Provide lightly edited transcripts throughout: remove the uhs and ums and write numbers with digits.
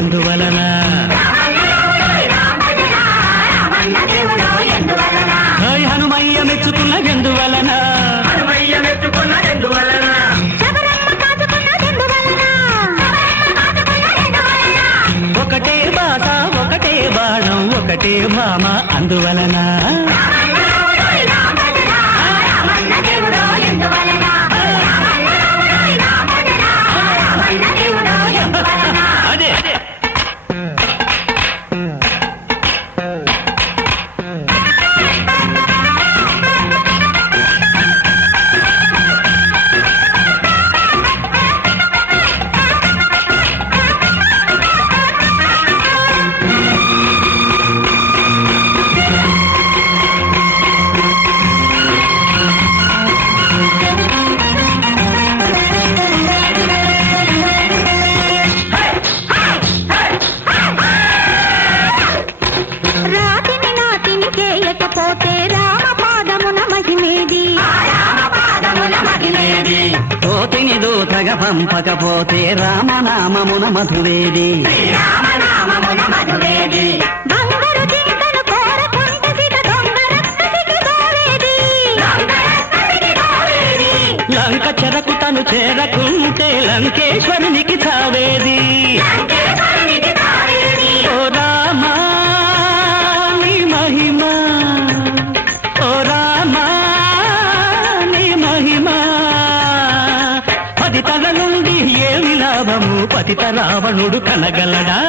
ఎందువలన హనుమయ్య మెచ్చుకున్నదెందువలన ఒకటే బాట ఒకటే బాణం ఒకటే భామ అందువలన కోతిని దూతగా పంపకపోతే రామనామమున మధువేది లంక చెరకు తను చేరకుంటే లంకేశ్వరునికి చావేది ఓ రామా నీ మహిమా ఓ రామా నీ మహిమా పది తల నుండి ఏమి లాభము పతిత రావణుడు కనగలడా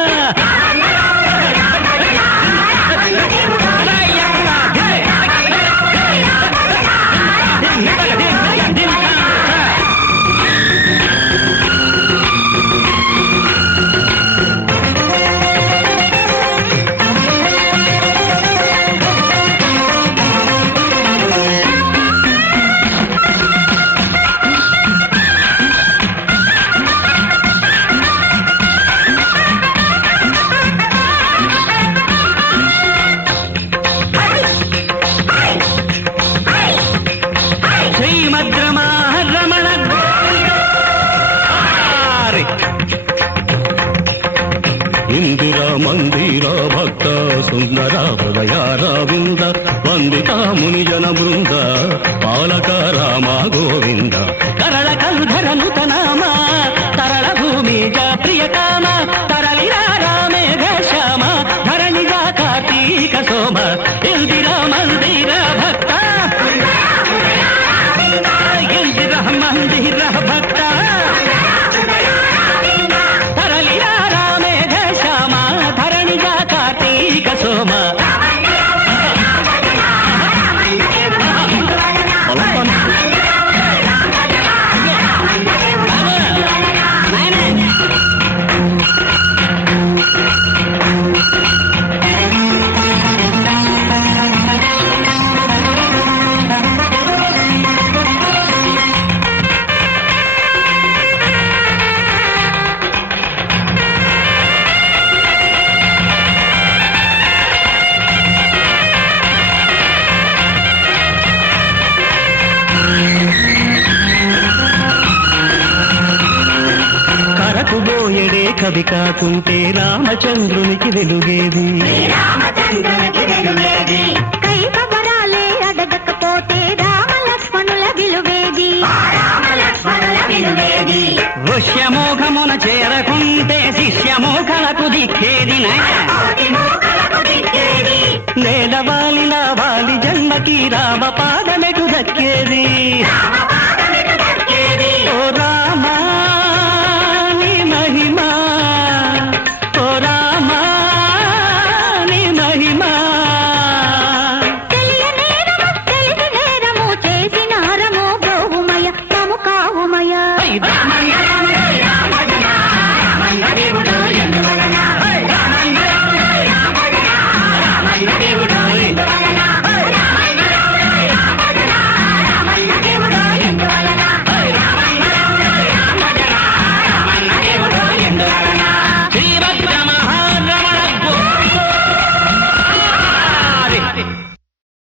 ఇందిరా మందిర భక్త సుందర హృదయారవింద వందిత ముని జన బృంద పాలక రామ గోవింద కరళ కలుధర నూతనామ తరళ భూమి ప్రియ కామ తరళిరా రామేఘ శ్యామ ధరణిగా కార్తీక సోమ ఇందిరా మందిర భక్త ఇందిరా మందిర భక్త కరకుబోయడే కవి కాకుంటే రామచంద్రునికి వెలుగేది కైకవరాలే అడగకపోతే రామలక్ష్మణుల విలువేది వృష్యమోఘమున చేరకుంటే శిష్యమోఖలకు దిక్కేది నేలవాలిన వాలి జన్మకి రామ పాదమెటు దక్కేది